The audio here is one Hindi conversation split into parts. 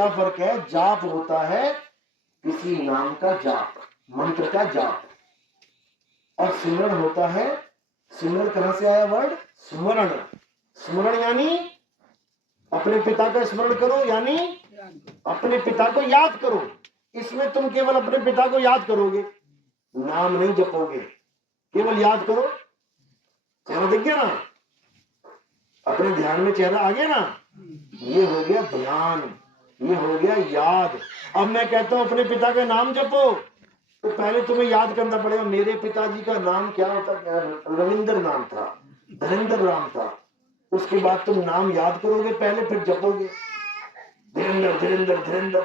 क्या फर्क है? जाप होता है किसी नाम का जाप, मंत्र का जाप, और सिमरण होता है, सिमरण कहां से आया वर्ड? स्मरण। स्मरण यानी अपने पिता का स्मरण करो, यानी अपने पिता को याद करो। इसमें तुम केवल अपने पिता को याद करोगे, नाम नहीं जपोगे, केवल याद करो। चेहरा दिख गया ना, अपने ध्यान में चेहरा आ गया ना, ये हो गया ध्यान, ये हो गया याद। अब मैं कहता हूं अपने पिता का नाम जपो, तो पहले तुम्हें याद करना पड़ेगा मेरे पिताजी का नाम क्या होता है। रविंद्र नाम था, धीरेन्द्र राम था। उसके बाद तुम नाम याद करोगे पहले, फिर जपोगे धीरेन्द्र धीरेन्द्र धीरेन्द्र।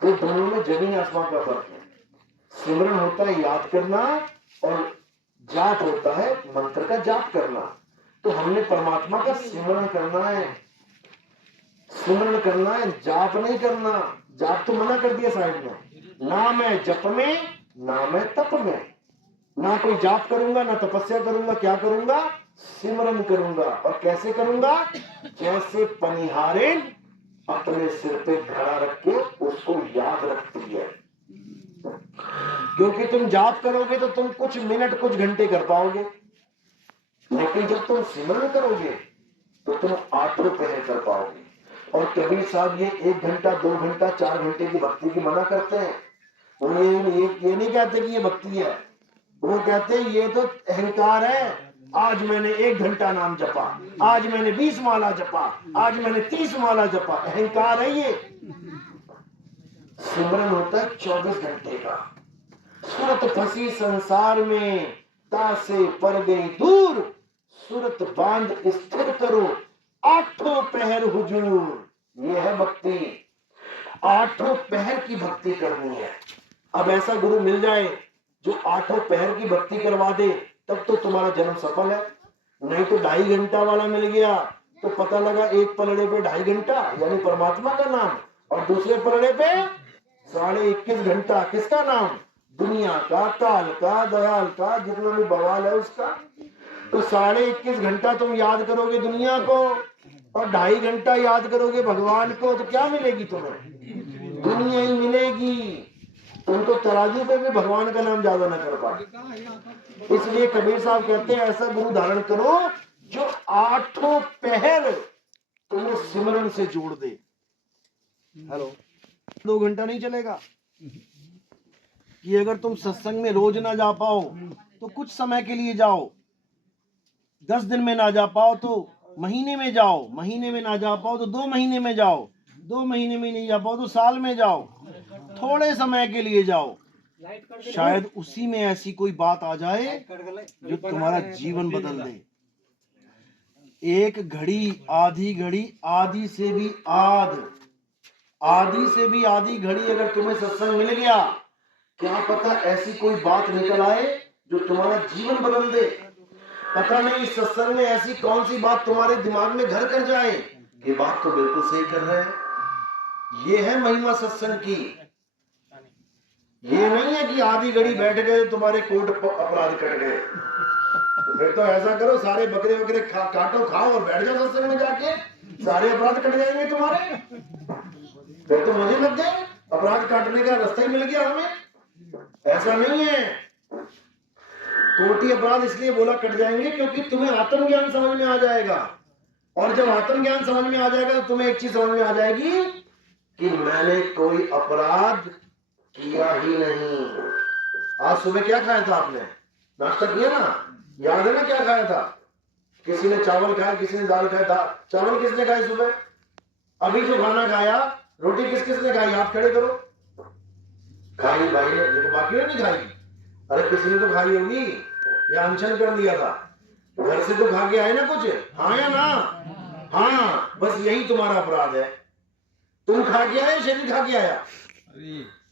तो दोनों में जमीन आसमान का फर्क है। सिमरन होता है याद करना, और जाप होता है मंत्र का जाप करना। तो हमने परमात्मा का सिमरण करना है, सिमरण करना है, जाप नहीं करना। जाप तो मना कर दिया साइड में। नाम है जप में, नाम है तप में। ना कोई जाप करूंगा, ना तपस्या करूंगा, क्या करूंगा? सिमरन करूंगा। और कैसे करूंगा? जैसे पनिहारिन अपने सिर पे घड़ा रख के उसको याद रखती है। क्योंकि तुम जाप करोगे तो तुम कुछ मिनट, कुछ घंटे कर पाओगे, लेकिन जब तुम सिमरन करोगे तो तुम 8 पहर कर पाओगे। और कबीर साहब ये 1 घंटा, 2 घंटा, 4 घंटे की भक्ति की मना करते हैं। वो ये नहीं कहते कि ये भक्ति है, वो कहते हैं ये तो अहंकार है। आज मैंने 1 घंटा नाम जपा, आज मैंने 20 माला जपा, आज मैंने 30 माला जपा, अहंकार है ये। सिमरन होता है 24 घंटे का। सूरत फंसी संसार में, तासे पर गई दूर, सूरत बांध स्थिर करो, 8 पहर हुजूर। ये है भक्ति, 8 पहर की भक्ति करनी है। अब ऐसा गुरु मिल जाए जो 8 पहर की भक्ति करवा दे, तब तो तुम्हारा जन्म सफल है। नहीं तो 2.5 घंटा वाला मिल गया तो पता लगा एक पलड़े पे 2.5 घंटा यानी परमात्मा का नाम, और दूसरे पलड़े पे 21.5 घंटा किसका नाम? दुनिया का, काल का, दयाल का, जितना भी बवाल है उसका। तो 21.5 घंटा तुम याद करोगे दुनिया को, और 2.5 घंटा याद करोगे भगवान को, तो क्या मिलेगी तुम्हें? दुनिया ही मिलेगी। तुम तो तराजू पे भी भगवान का नाम ज्यादा न कर पाए। इसलिए कबीर साहब कहते हैं ऐसा गुरु धारण करो जो 8 पहर तुम्हें सिमरन से जोड़ दे। हेलो, 2 घंटा नहीं चलेगा कि अगर तुम सत्संग में रोज ना जा पाओ तो कुछ समय के लिए जाओ, 10 दिन में ना जा पाओ तो महीने में जाओ, महीने में ना जा पाओ तो 2 महीने में जाओ, 2 महीने में नहीं जा पाओ तो साल में जाओ, थोड़े समय के लिए जाओ। शायद उसी में ऐसी कोई बात आ जाए जो तुम्हारा जीवन बदल दे। एक घड़ी, आधी घड़ी, आधी से भी आधी से भी आधी घड़ी अगर तुम्हें सत्संग मिल गया, क्या पता ऐसी कोई बात निकल आए जो तुम्हारा जीवन बदल दे। पता नहीं इस सत्संग में ऐसी कौन सी बात तुम्हारे दिमाग में घर कर जाए कि बात तो बिल्कुल सही कर रहे हैं। ये है महिमा सत्संग की। ये नहीं है कि आधी घड़ी बैठ गए तुम्हारे कोट अपराध कट गए। तो फिर तो ऐसा करो, सारे बकरे वकरे काटो, खाओ और बैठ जाओ सत्संग में जाके, सारे अपराध कट जाएंगे तुम्हारे। फिर तो मुझे लग गए अपराध काटने का रास्ता ही मिल गया हमें। ऐसा नहीं है। कोटि अपराध इसलिए बोला कट जाएंगे क्योंकि तुम्हें आत्मज्ञान समझ में आ जाएगा, और जब आत्मज्ञान समझ में आ जाएगा तो तुम्हें एक चीज समझ में आ जाएगी कि मैंने कोई अपराध किया ही नहीं। आज सुबह क्या खाया था आपने? नाश्ता किया ना? याद है ना क्या खाया था? किसी ने चावल खाया, किसी ने दाल खाया था। चावल किसने खाई सुबह? अभी जो खाना खाया, रोटी किस किसने खाई? आप खड़े करो। खाई भाई ने, लेकिन बाकी ने नहीं खाई। अरे किसी ने तो खाई होगी, या अनशन कर दिया था। घर से तो खा के आए ना कुछ, हाँ या ना? हाँ, बस यही तुम्हारा अपराध है। तुम खा के आए, शरीर खा के आया।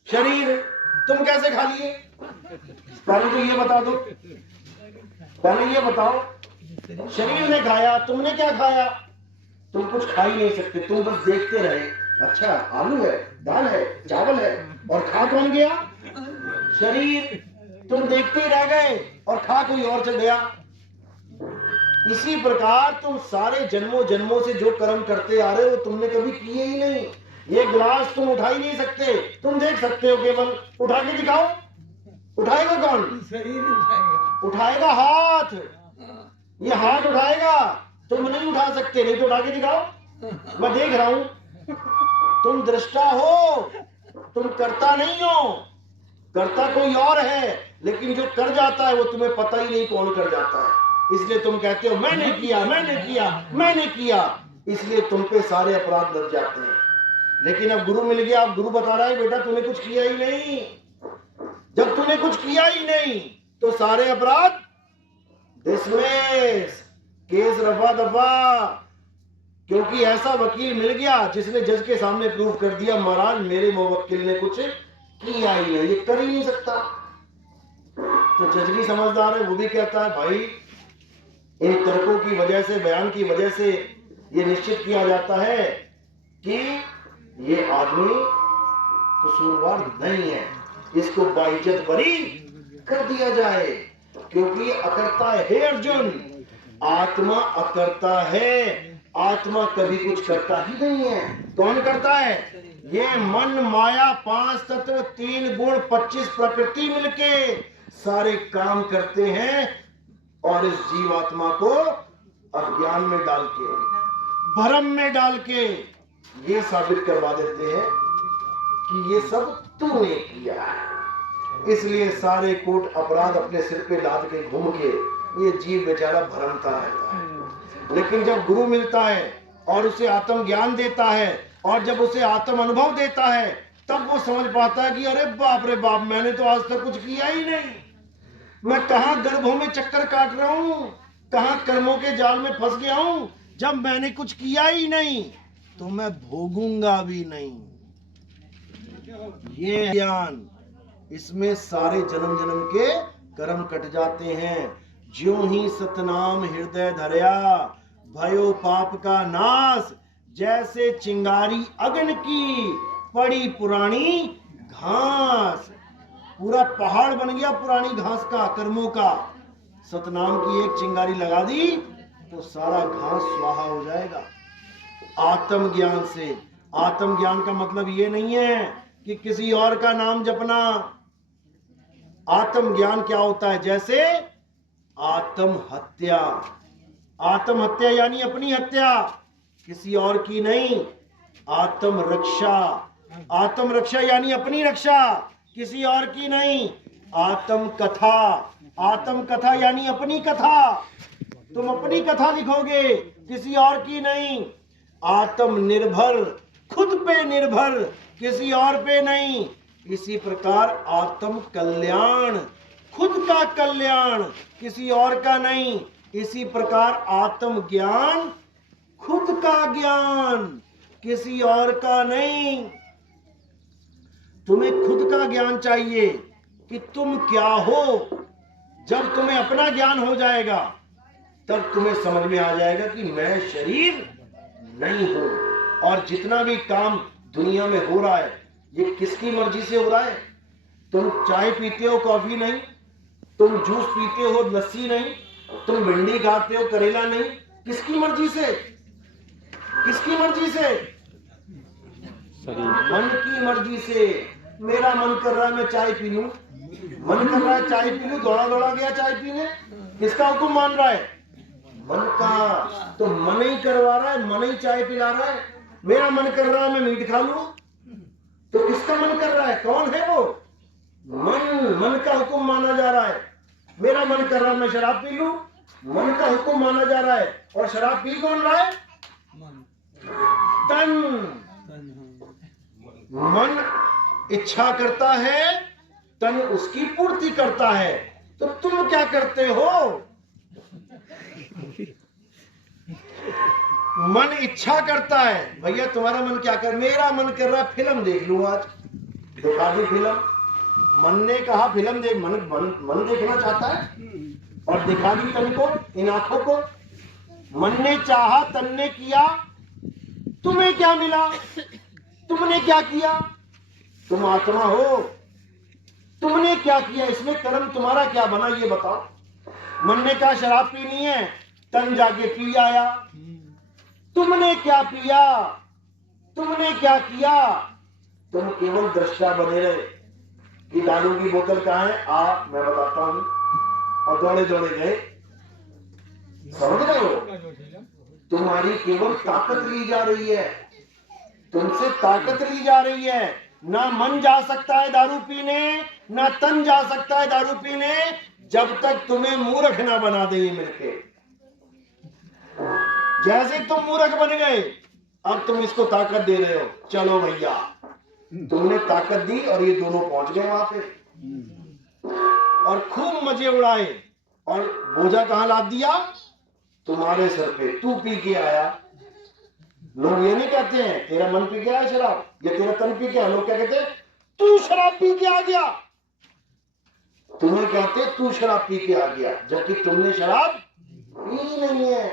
शरीर तुम कैसे खा लिए? पहले तो ये बता दो, पहले ये बताओ, शरीर ने खाया, तुमने क्या खाया? तुम कुछ खा ही नहीं सकते, तुम बस देखते रहे। अच्छा, आलू है, दाल है, चावल है, और खा कौन गया? शरीर। तुम देखते ही रह गए और खा कोई और चल गया। इसी प्रकार तुम सारे जन्मों जन्मों से जो कर्म करते आ रहे हो तुमने कभी किए ही नहीं। ये गिलास तुम उठा ही नहीं सकते, तुम देख सकते हो केवल, उठा के दिखाओ, उठाएगा कौन? शरीर उठाएगा, उठाएगा हाथ, ये हाथ उठाएगा, तुम नहीं उठा सकते। नहीं तो उठा के दिखाओ, मैं देख रहा हूं। तुम दृष्टा हो, तुम करता नहीं हो, करता कोई और है, लेकिन जो कर जाता है वो तुम्हें पता ही नहीं कौन कर जाता है। इसलिए तुम कहते हो मैंने किया, मैंने किया, मैंने किया, इसलिए तुम पे सारे अपराध लग जाते हैं। लेकिन अब गुरु मिल गया, अब गुरु बता रहा है बेटा तूने कुछ किया ही नहीं। जब तूने कुछ किया ही नहीं तो सारे अपराध डिसमिस, केस रफा दफा। क्योंकि ऐसा वकील मिल गया जिसने जज के सामने प्रूव कर दिया महाराज मेरे मुवक्किल ने कुछ किया ही नहीं, ये कर ही नहीं सकता। तो जज भी समझदार है, वो भी कहता है भाई इन तर्कों की वजह से, बयान की वजह से ये निश्चित किया जाता है कि ये आदमी कसूरवार नहीं है, इसको बाइज्जत बरी कर दिया जाए। क्योंकि अकर्ता है, हे अर्जुन, आत्मा अकर्ता है, आत्मा कभी कुछ करता ही नहीं है। कौन करता है? ये मन माया 5 तत्व 3 गुण 25 प्रकृति मिलके सारे काम करते हैं और इस जीवात्मा को अज्ञान में डाल के, भ्रम में डाल के ये साबित करवा देते हैं कि ये सब तूने किया है। इसलिए सारे कोट अपराध अपने सिर पे लाद के घूम के ये जीव बेचारा भ्रमता रहता है। लेकिन जब गुरु मिलता है और उसे आत्म ज्ञान देता है और जब उसे आत्म अनुभव देता है तब वो समझ पाता है कि अरे बाप रे बाप, मैंने तो आज तक कुछ किया ही नहीं। मैं कहां गर्भों में चक्कर काट रहा हूं, कहां कर्मों के जाल में फंस गया हूं। जब मैंने कुछ किया ही नहीं तो मैं भोगूंगा भी नहीं। ये ज्ञान, इसमें सारे जन्म जन्म के कर्म कट जाते हैं। ज्यों ही सतनाम हृदय धरया, भयो पाप का नाश। जैसे चिंगारी अग्नि की, पड़ी पुरानी घास। पूरा पहाड़ बन गया पुरानी घास का, कर्मों का। सतनाम की एक चिंगारी लगा दी तो सारा घास स्वाहा हो जाएगा। आत्म ज्ञान से, आत्म ज्ञान का मतलब ये नहीं है कि किसी और का नाम जपना। आत्म ज्ञान क्या होता है? जैसे आत्म हत्या, आत्म हत्या यानी अपनी हत्या, किसी और की नहीं। आत्म रक्षा, आत्म रक्षा यानी अपनी रक्षा, किसी और की नहीं। आत्म कथा, आत्म कथा यानी अपनी कथा, तुम अपनी कथा लिखोगे, किसी और की नहीं। आत्म निर्भर, खुद पे निर्भर, किसी और पे नहीं। इसी प्रकार आत्म कल्याण, खुद का कल्याण, किसी और का नहीं। इसी प्रकार आत्म ज्ञान, खुद का ज्ञान, किसी और का नहीं। तुम्हें खुद का ज्ञान चाहिए कि तुम क्या हो। जब तुम्हें अपना ज्ञान हो जाएगा तब तुम्हें समझ में आ जाएगा कि मैं शरीर नहीं हूं। और जितना भी काम दुनिया में हो रहा है ये किसकी मर्जी से हो रहा है? तुम चाय पीते हो, कॉफी नहीं। तुम जूस पीते हो, लस्सी नहीं। तुम भिंडी खाते हो, करेला नहीं। किसकी मर्जी से? किसकी मर्जी से? मन की मर्जी से। मेरा मन कर रहा है मैं चाय पी लूं, मन कर रहा है चाय पी लूं, दौड़ा दौड़ा गया चाय पीने। किसका हुक्म मान रहा है? मन का। तो मन ही करवा रहा है, मन ही चाय पिला रहा है। मेरा मन कर रहा है मैं मीट खा लूं, तो किसका मन कर रहा है? कौन है वो? मन, मन का हुक्म माना जा रहा है। मेरा मन कर रहा है मैं शराब पी लूं, मन का हुक्म माना जा रहा है। और शराब पी कौन रहा है? तन। मन इच्छा करता है, तन उसकी पूर्ति करता है। तो तुम क्या करते हो? मन इच्छा करता है, भैया तुम्हारा मन क्या कर? मेरा मन कर रहा है फिल्म देख लूं, आज दिखा दी फिल्म। मन ने कहा फिल्म देख, मन देखना चाहता है और दिखा दी तन को, इन आंखों को। मन ने चाहा, तन ने किया। तुम्हें क्या मिला? तुमने क्या किया? तुम आत्मा हो, तुमने क्या किया? इसमें कर्म तुम्हारा क्या बना ये बताओ। मन ने कहा शराब पीनी है, तन जाके पी आया। तुमने क्या पिया, तुमने क्या किया? तुम केवल दृष्टा बने रहे कि दारू की बोतल कहाँ है, आ मैं बताता हूं, और दौड़े दौड़े गए। समझ रहे हो? तुम्हारी केवल ताकत ली जा रही है, तुमसे ताकत ली जा रही है। ना मन जा सकता है दारू पीने, ना तन जा सकता है दारू पीने, जब तक तुम्हें मूर्ख ना बना दे ये मिलके। जैसे तुम मूर्ख बन गए, अब तुम इसको ताकत दे रहे हो, चलो भैया तुमने ताकत दी और ये दोनों पहुंच गए वहां पे और खूब मजे उड़ाए। और बोझा कहां लाद दिया? तुम्हारे सर पे। तू पी के आया। लोग ये नहीं कहते हैं तेरा मन पी के आया शराब, या तेरा तन पी के आया। लोग क्या कहते हैं? तू शराब पी के आ गया। तुम्हें कहते तू शराब पी के आ गया, जबकि तुमने शराब पी नहीं है।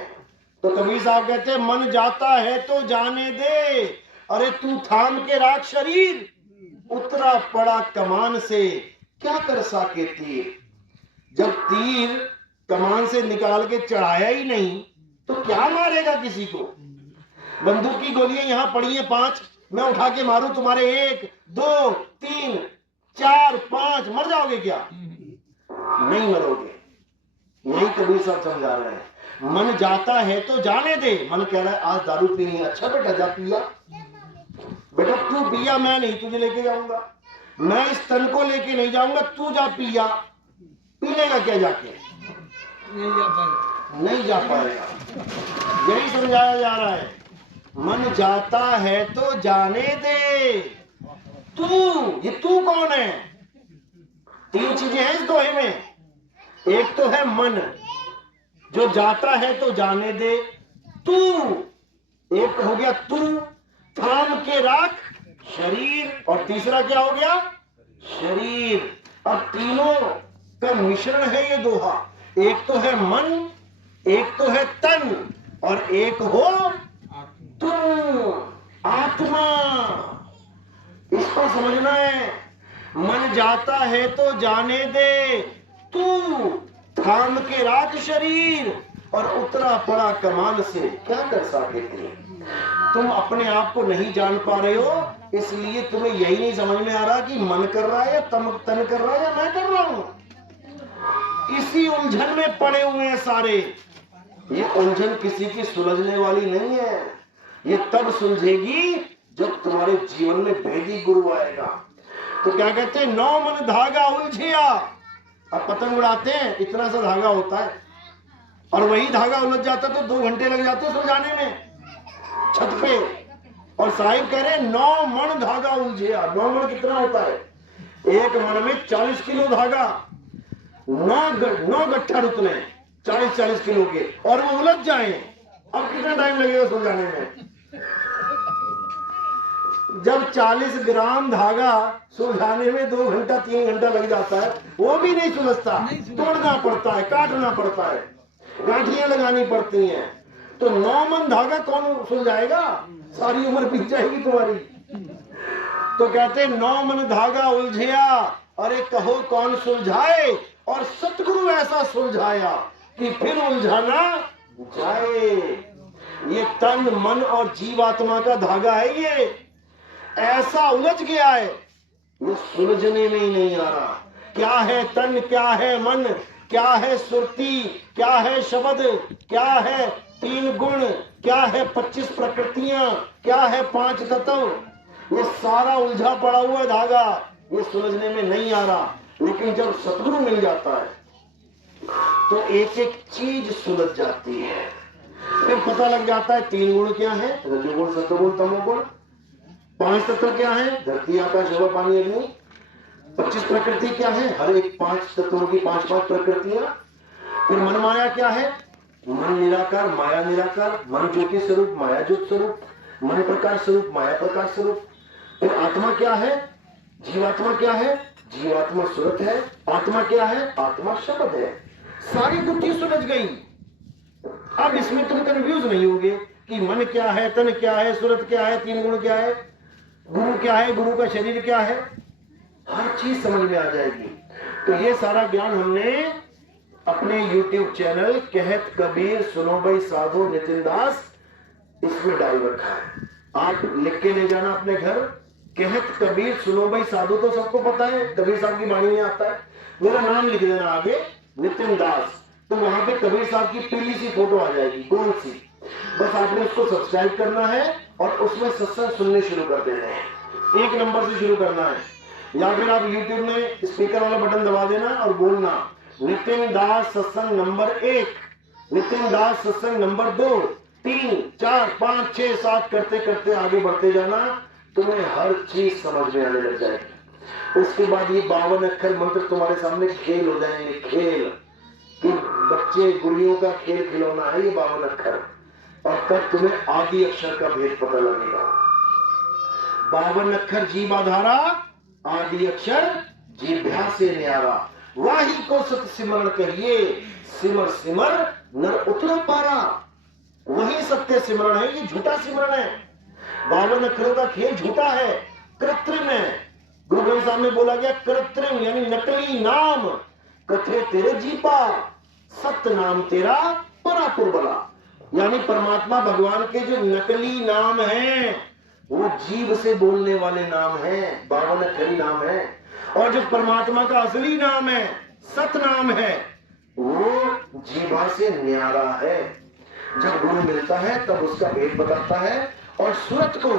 तो कबीर साहब कहते हैं मन जाता है तो जाने दे, अरे तू थाम के राख शरीर, उतरा पड़ा कमान से क्या कर सके तीर। जब तीर कमान से निकाल के चढ़ाया ही नहीं तो क्या मारेगा किसी को? बंदूक की गोलियां यहां पड़ी है 5, मैं उठा के मारूं तुम्हारे 1 2 3 4 5, मर जाओगे क्या? नहीं मरोगे। यही कबीर साहब समझा रहे हैं, मन जाता है तो जाने दे। मन कह रहा है आज दारू पीनी है, अच्छा बेटा जा पिया। बेटा तू पिया, मैं नहीं तुझे लेके जाऊंगा, मैं इस तन को लेके नहीं जाऊंगा, तू जा पिया। पीने का क्या जाके? नहीं जा पाएगा। यही समझाया जा रहा है, मन जाता है तो जाने दे। तू, ये तू कौन है? 3 चीजें हैं इस दोहे में। एक तो है मन जो जाता है तो जाने दे, तू एक हो गया, तू थाम के राख शरीर, और तीसरा क्या हो गया? शरीर। अब तीनों का मिश्रण है ये दोहा। एक तो है मन, एक तो है तन, और एक हो तू आत्मा। इसको समझना है। मन जाता है तो जाने दे, तू थाम के राख शरीर, और उतरा पड़ा कमान से क्या कर सके थे। तुम अपने आप को नहीं जान पा रहे हो, इसलिए तुम्हें यही नहीं समझ में आ रहा कि मन कर रहा है या तन कर रहा है या मैं कर रहा हूं। इसी उलझन में पड़े हुए हैं सारे। ये उलझन किसी की सुलझने वाली नहीं है। ये तब सुलझेगी जब तुम्हारे जीवन में भेदी गुरु आएगा। तो क्या कहते हैं? 9 मन धागा उलझिया। अब पतंग उड़ाते हैं, इतना सा धागा होता है, और वही धागा उलझ जाता तो 2 घंटे लग जाते सुलझाने में छत पे। और साहिब कह रहे हैं 9 मन धागा उलझिया। 9 मन कितना होता है? एक मन में 40 किलो धागा, 9 गट्ठा रुतने 40-40 किलो के, और वो उलझ जाए, अब कितना टाइम लगेगा सुलझाने में? जब 40 ग्राम धागा सुलझाने में 2 घंटा 3 घंटा लग जाता है, वो भी नहीं सुलझता, तोड़ना पड़ता है, काटना पड़ता है, गांठियां लगानी पड़ती हैं। तो 9 मन धागा कौन सुलझाएगा? सारी उम्र बीत जाएगी तुम्हारी। तो कहते हैं 9 मन धागा उलझिया, अरे कहो कौन सुलझाए। और सतगुरु ऐसा सुलझाया कि फिर उलझाना जाए। ये तन मन और जीवात्मा का धागा है, ये ऐसा उलझ गया है, ये सुलझने में ही नहीं आ रहा। क्या है तन, क्या है मन, क्या है सुरती, क्या है शब्द, क्या है 3 गुण, क्या है 25 प्रकृतियां, क्या है 5 तत्व। ये सारा उलझा पड़ा हुआ है धागा, ये सुलझने में नहीं आ रहा। लेकिन जब सतगुरु मिल जाता है तो एक एक चीज सुलझ जाती है। फिर पता लग जाता है 3 गुण क्या है, रजोगुण सत्वगुण तमोगुण। 5 तत्व क्या है, धरती आकाश हवा पानी अग्नि। 25 प्रकृति क्या है, हर एक 5 तत्वों की 5-5 प्रकृतियां। फिर मन माया क्या है, मन निराकार माया निराकार, मन ज्योति स्वरूप माया ज्योत स्वरूप, मन प्रकाश स्वरूप माया प्रकाश स्वरूप। फिर आत्मा क्या है, जीवात्मा क्या है, जीवात्मा सुरत है। आत्मा क्या है, आत्मा शब्द है। सारी गुत्थी सुलझ गई। अब इसमें तुम कंफ्यूज नहीं होगे कि मन क्या है, तन क्या है, सुरत क्या है, 3 गुण क्या है, गुरु क्या है, गुरु का शरीर क्या है, हर चीज समझ में आ जाएगी। तो ये सारा ज्ञान हमने अपने YouTube चैनल कहत कबीर सुनो भाई साधु नितिन दास इसमें डाल रखा है। आप लिख के ले जाना अपने घर, कहत कबीर सुनो भाई साधु तो सबको पता है, कबीर साहब की वाणी में आता है। मेरा नाम लिख देना आगे नितिन दास, तो वहां पे कबीर साहब की पीली सी फोटो आ जाएगी, कौन सी, बस आपने उसको सब्सक्राइब करना है और उसमें सत्संग सुनने शुरू कर देना है। 1 नंबर से शुरू करना है, या फिर आप YouTube में स्पीकर वाला बटन दबा देना और बोलना नितिन दास सत्संग नंबर 1, नितिन दास सत्संग नंबर 2, 3, 4, 5, 6, 7 करते करते आगे बढ़ते जाना, तुम्हें हर चीज समझ में आने लग जाएगी। उसके बाद ये 52 अक्षर मंत्र तुम्हारे सामने खेल हो जाएंगे, खेल कि बच्चे गुड़ियों का खेल खिलौना है ये 52 अक्षर, और तब तुम्हें आदि अक्षर का भेद पता लगेगा। 52 अक्षर जीव आधारा, आदि अक्षर जीभ्या से न्यारा, वाही को सत सिमरण कहिए, सिमर सिमर नर उतर पारा। वही सत्य सिमरण है, ये झूठा सिमरण है। 52 अक्षरों का खेल झूठा है, कृत्रिम है। गुरु ग्रंथ साहब में बोला गया कृत्रिम यानी नकली नाम, कथे तेरे जीपा, सत्य नाम तेरा परापुर बला। यानी परमात्मा भगवान के जो नकली नाम हैं वो जीव से बोलने वाले नाम हैं, 52 अक्षरी नाम है। और जो परमात्मा का असली नाम है, सत नाम है, वो जीवा से न्यारा है। जब गुरु मिलता है तब उसका भेद बताता है और सूरत को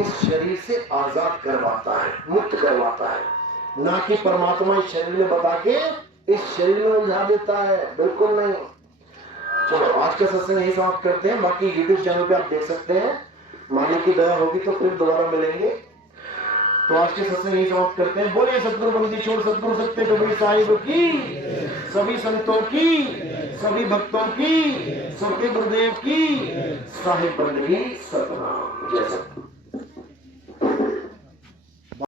इस शरीर से आजाद करवाता है, मुक्त करवाता है, ना कि परमात्मा इस शरीर में बता के इस शरीर में उलझा देता है, बिल्कुल नहीं। चलो आज का सत्संग यही समाप्त करते हैं, बाकी YouTube चैनल पे आप देख सकते हैं। मालिक की दया होगी तो फिर दोबारा मिलेंगे। तो आज के सत्संग यही समाप्त करते हैं। बोले सतगुरु बंदी छोड़ सतगुरु सत्य कबीर साहिब की, सभी संतों की, सभी भक्तों की, सबके गुरुदेव की साहिब बंदगी सतनाम। जय सतगुरु।